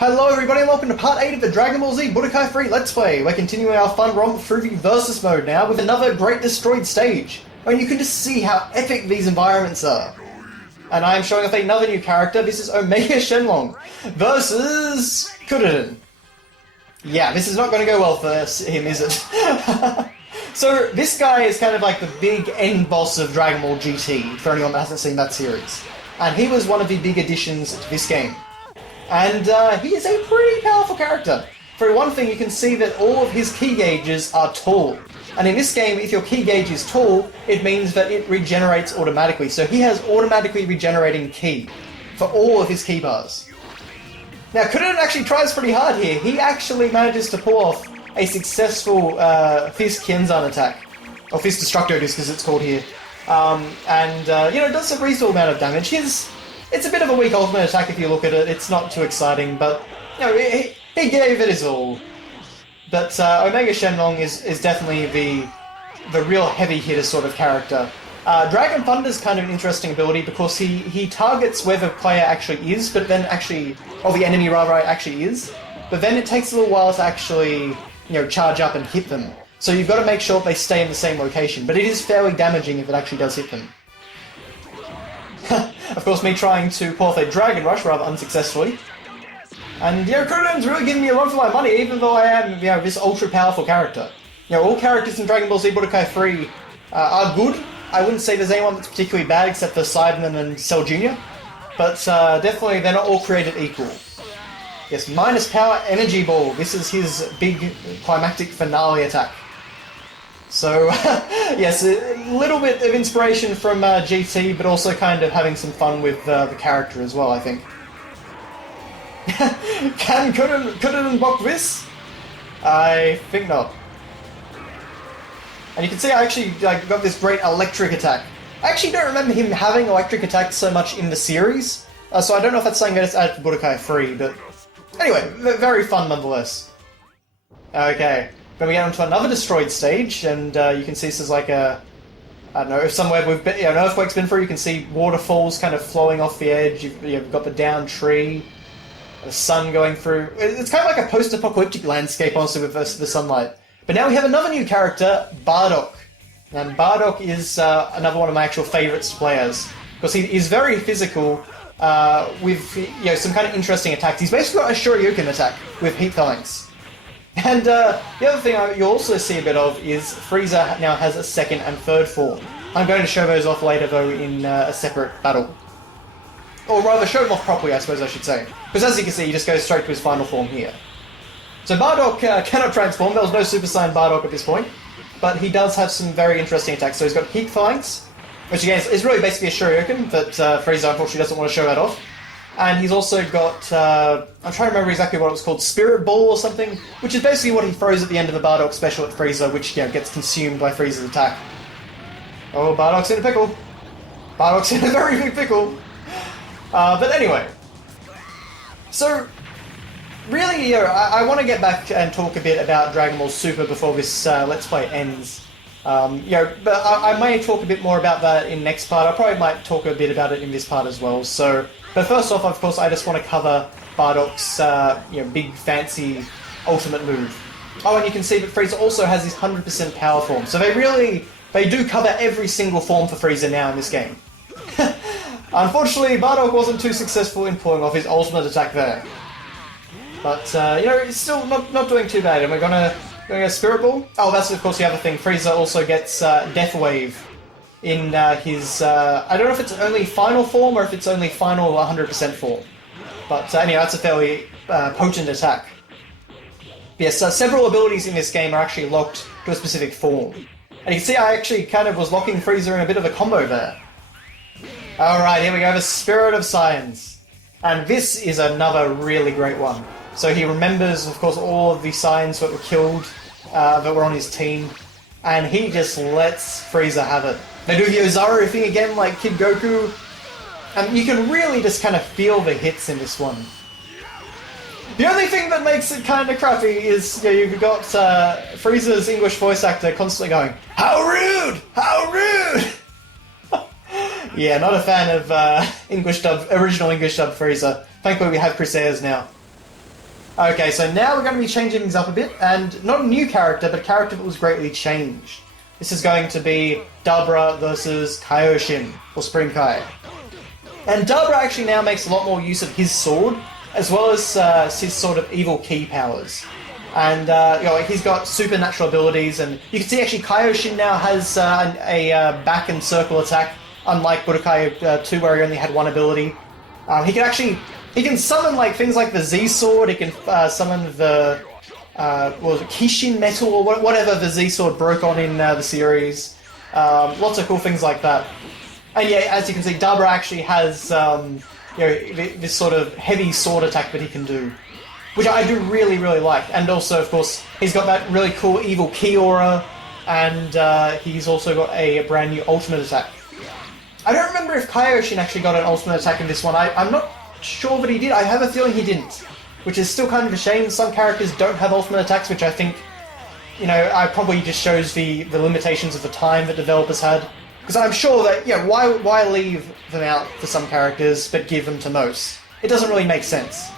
Hello everybody and welcome to part 8 of the Dragon Ball Z Budokai 3 Let's Play. We're continuing our fun romp through the Versus mode now with another great destroyed stage. And you can just see how epic these environments are. And I am showing off another new character. This is Omega Shenron versus Krillin. Yeah, this is not going to go well for him, is it? So this guy is kind of like the big end boss of Dragon Ball GT, for anyone that hasn't seen that series. And he was one of the big additions to this game. And he is a pretty powerful character. For one thing, you can see that all of his key gauges are tall. And in this game, if your key gauge is tall, it means that it regenerates automatically. So he has automatically regenerating ki for all of his ki bars. Now, Krillin actually tries pretty hard here. He actually manages to pull off a successful Fist Kenzan attack. Or Fist Destructo Disc, as it's called here. It does a reasonable amount of damage. It's a bit of a weak ultimate attack if you look at it. It's not too exciting, but he gave it his all. But Omega Shenron is definitely the real heavy hitter sort of character. Dragon Thunder's kind of an interesting ability because he targets where the player actually is, but then or the enemy rather actually is. But then it takes a little while to actually charge up and hit them. So you've got to make sure they stay in the same location. But it is fairly damaging if it actually does hit them. Of course, me trying to pull off a Dragon Rush rather unsuccessfully. And, Krillin's really giving me a run for my money, even though I am, this ultra-powerful character. All characters in Dragon Ball Z Budokai 3 are good. I wouldn't say there's anyone that's particularly bad except for Cyberman and Cell Jr. But definitely, they're not all created equal. Yes, minus power energy ball. This is his big climactic finale attack. So, yes, a little bit of inspiration from GT, but also kind of having some fun with the character as well, I think. Couldn't block this? I think not. And you can see I actually got this great electric attack. I actually don't remember him having electric attacks so much in the series, so I don't know if that's something that's added to Budokai 3, but anyway, very fun nonetheless. Okay. Then we get onto another destroyed stage, and you can see this is like I don't know, if somewhere we've been, an earthquake's been through, you can see waterfalls kind of flowing off the edge, you've got the downed tree, the sun going through. It's kind of like a post-apocalyptic landscape, honestly, with the sunlight. But now we have another new character, Bardock. And Bardock is another one of my actual favourites to play as, because he is very physical, with some kind of interesting attacks. He's basically got a Shoryuken attack with heat phalanx. And the other thing you also see a bit of is Frieza now has a second and third form. I'm going to show those off later though in a separate battle. Or rather, show them off properly, I suppose I should say. Because as you can see, he just goes straight to his final form here. So Bardock cannot transform, there was no Super Saiyan Bardock at this point. But he does have some very interesting attacks. So he's got Heat Phalanx, which again is really basically a Shoryuken, but Frieza unfortunately doesn't want to show that off. And he's also got, I'm trying to remember exactly what it was called, Spirit Ball or something, which is basically what he throws at the end of the Bardock special at Frieza, which gets consumed by Frieza's attack. Oh, Bardock's in a pickle. Bardock's in a very big pickle. But anyway. So, really, I want to get back and talk a bit about Dragon Ball Super before this Let's Play ends. But I may talk a bit more about that in next part. I probably might talk a bit about it in this part as well. So, but first off, of course, I just want to cover Bardock's big fancy ultimate move. Oh, and you can see that Frieza also has his 100% power form. So they do cover every single form for Frieza now in this game. Unfortunately, Bardock wasn't too successful in pulling off his ultimate attack there. But it's still not doing too bad. Am I gonna Spirit Ball? Oh, that's of course the other thing. Frieza also gets Death Wave in his, I don't know if it's only final form or if it's only final 100% form. But anyway, that's a fairly potent attack. Yes, several abilities in this game are actually locked to a specific form. And you can see I actually kind of was locking Frieza in a bit of a combo there. Alright, here we go, the Spirit of Science. And this is another really great one. So he remembers, of course, all of the Saiyans that were killed, that were on his team, and he just lets Frieza have it. They do the Ozaru thing again, like Kid Goku, and you can really just kind of feel the hits in this one. The only thing that makes it kind of crappy is you've got Frieza's English voice actor constantly going, "How rude! How rude!" Yeah, not a fan of original English dub Frieza. Thankfully we have Chris Ayres now. Okay, so now we're going to be changing things up a bit, and not a new character, but a character that was greatly changed. This is going to be Dabra versus Kaioshin, or Spring Kai. And Dabra actually now makes a lot more use of his sword, as well as his sort of evil ki powers. And he's got supernatural abilities, and you can see actually Kaioshin now has a back and circle attack, unlike Budokai 2 where he only had one ability. He can summon like things like the Z sword. He can summon the Kishin metal or whatever the Z sword broke on in the series. Lots of cool things like that. And yeah, as you can see, Dabra actually has this sort of heavy sword attack that he can do, which I do really, really like. And also, of course, he's got that really cool evil ki aura, and he's also got a brand new ultimate attack. I don't remember if Kaioshin actually got an ultimate attack in this one. I'm not sure that he did. I have a feeling he didn't, which is still kind of a shame. Some characters don't have ultimate attacks, which I think, probably just shows the limitations of the time that developers had. Because I'm sure that, why leave them out for some characters, but give them to most? It doesn't really make sense.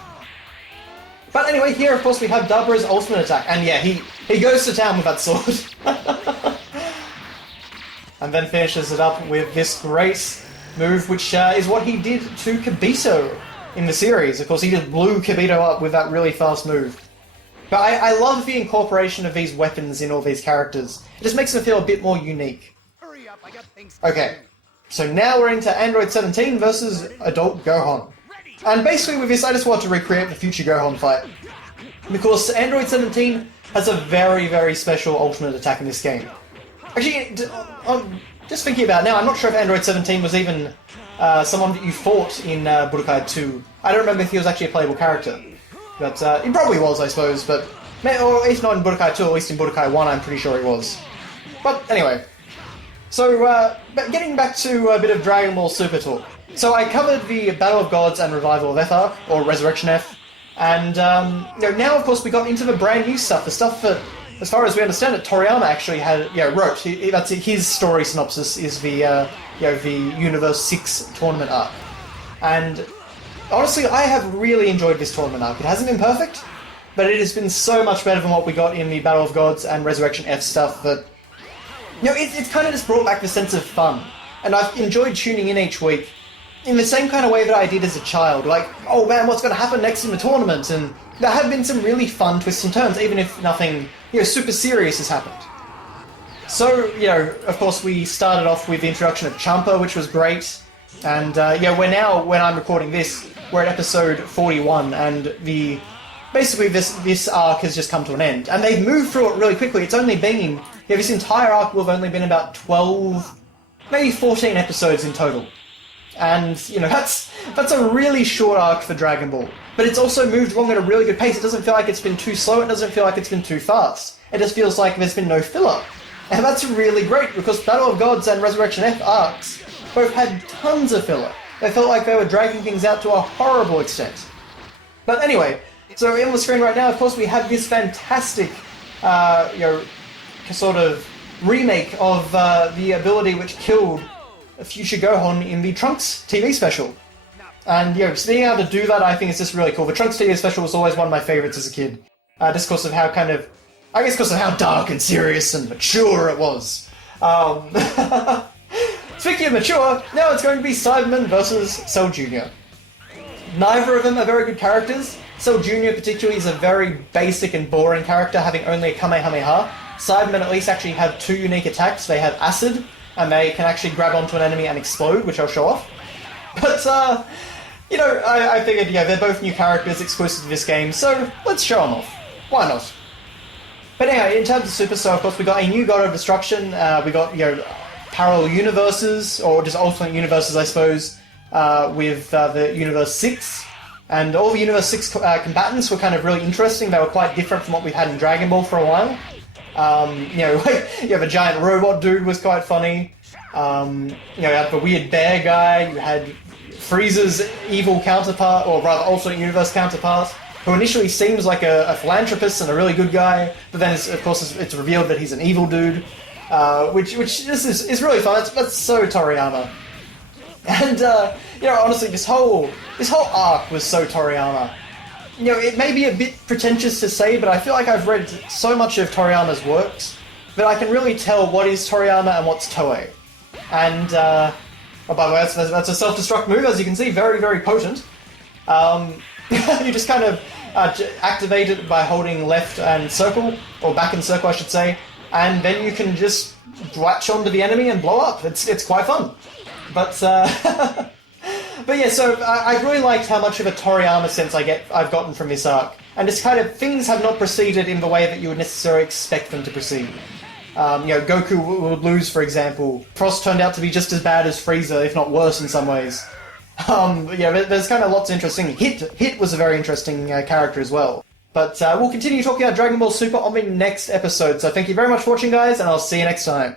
But anyway, here, of course, we have Dabra's ultimate attack, and yeah, he goes to town with that sword. And then finishes it up with this great move, which is what he did to Kibito in the series. Of course, he just blew Kibito up with that really fast move. But I love the incorporation of these weapons in all these characters. It just makes them feel a bit more unique. Okay, so now we're into Android 17 versus Adult Gohan. And basically with this, I just want to recreate the future Gohan fight. Because Android 17 has a very, very special ultimate attack in this game. Actually, I'm just thinking about it now, I'm not sure if Android 17 was even someone that you fought in Budokai 2. I don't remember if he was actually a playable character. But he probably was, I suppose, or if not in Budokai 2, at least in Budokai 1 I'm pretty sure he was. But anyway, so getting back to a bit of Dragon Ball Super talk. So I covered the Battle of Gods and Revival of F arc, or Resurrection F, and now of course we got into the brand new stuff, the stuff that, as far as we understand it, Toriyama actually wrote. That's his story synopsis is the Universe 6 tournament arc. And honestly, I have really enjoyed this tournament arc. It hasn't been perfect, but it has been so much better than what we got in the Battle of Gods and Resurrection F stuff that, it's kind of just brought back the sense of fun. And I've enjoyed tuning in each week in the same kind of way that I did as a child. Like, oh man, what's going to happen next in the tournament? And there have been some really fun twists and turns, even if nothing super serious has happened. So, of course we started off with the introduction of Champa, which was great. And we're now, when I'm recording this, we're at episode 41, and basically this arc has just come to an end. And they've moved through it really quickly. It's only been, this entire arc will have only been about 12, maybe 14 episodes in total. And, that's a really short arc for Dragon Ball. But it's also moved along at a really good pace. It doesn't feel like it's been too slow, it doesn't feel like it's been too fast. It just feels like there's been no filler. And that's really great, because Battle of Gods and Resurrection F arcs both had tons of filler. They felt like they were dragging things out to a horrible extent. But anyway, so on the screen right now, of course, we have this fantastic, sort of remake of the ability which killed Future Gohan in the Trunks TV special. And just being able to do that, I think is just really cool. The Trunks TV special was always one of my favorites as a kid, just because of how because of how dark and serious and mature it was. Speaking of mature, now it's going to be Cyberman versus Cell Jr. Neither of them are very good characters. Cell Jr. particularly is a very basic and boring character, having only a Kamehameha. Cybermen at least actually have two unique attacks. They have Acid, and they can actually grab onto an enemy and explode, which I'll show off. But, I figured, they're both new characters exclusive to this game, so let's show them off. Why not? But anyway, in terms of Super, so of course we got a new God of Destruction, we got, parallel universes, or just alternate universes, I suppose, with the Universe 6. And all the Universe 6 combatants were kind of really interesting. They were quite different from what we've had in Dragon Ball for a while. You have a giant robot dude was quite funny. You had the weird bear guy. You had Frieza's evil counterpart, or rather alternate universe counterpart, who initially seems like a philanthropist and a really good guy, but then of course it's revealed that he's an evil dude, which is really fun. That's so Toriyama. And honestly, this whole arc was so Toriyama. you know, it may be a bit pretentious to say, but I feel like I've read so much of Toriyama's works that I can really tell what is Toriyama and what's Toei. And, oh, by the way, that's a self-destruct move, as you can see, very, very potent. You just kind of activate it by holding left and circle, or back and circle, I should say, and then you can just latch onto the enemy and blow up. It's quite fun. But, but yeah, so I really liked how much of a Toriyama sense I've gotten from this arc. And it's kind of, things have not proceeded in the way that you would necessarily expect them to proceed. You know, Goku would lose, for example. Frost turned out to be just as bad as Frieza, if not worse in some ways. Yeah, there's kind of lots of interesting... Hit was a very interesting character as well. But we'll continue talking about Dragon Ball Super on the next episode. So thank you very much for watching, guys, and I'll see you next time.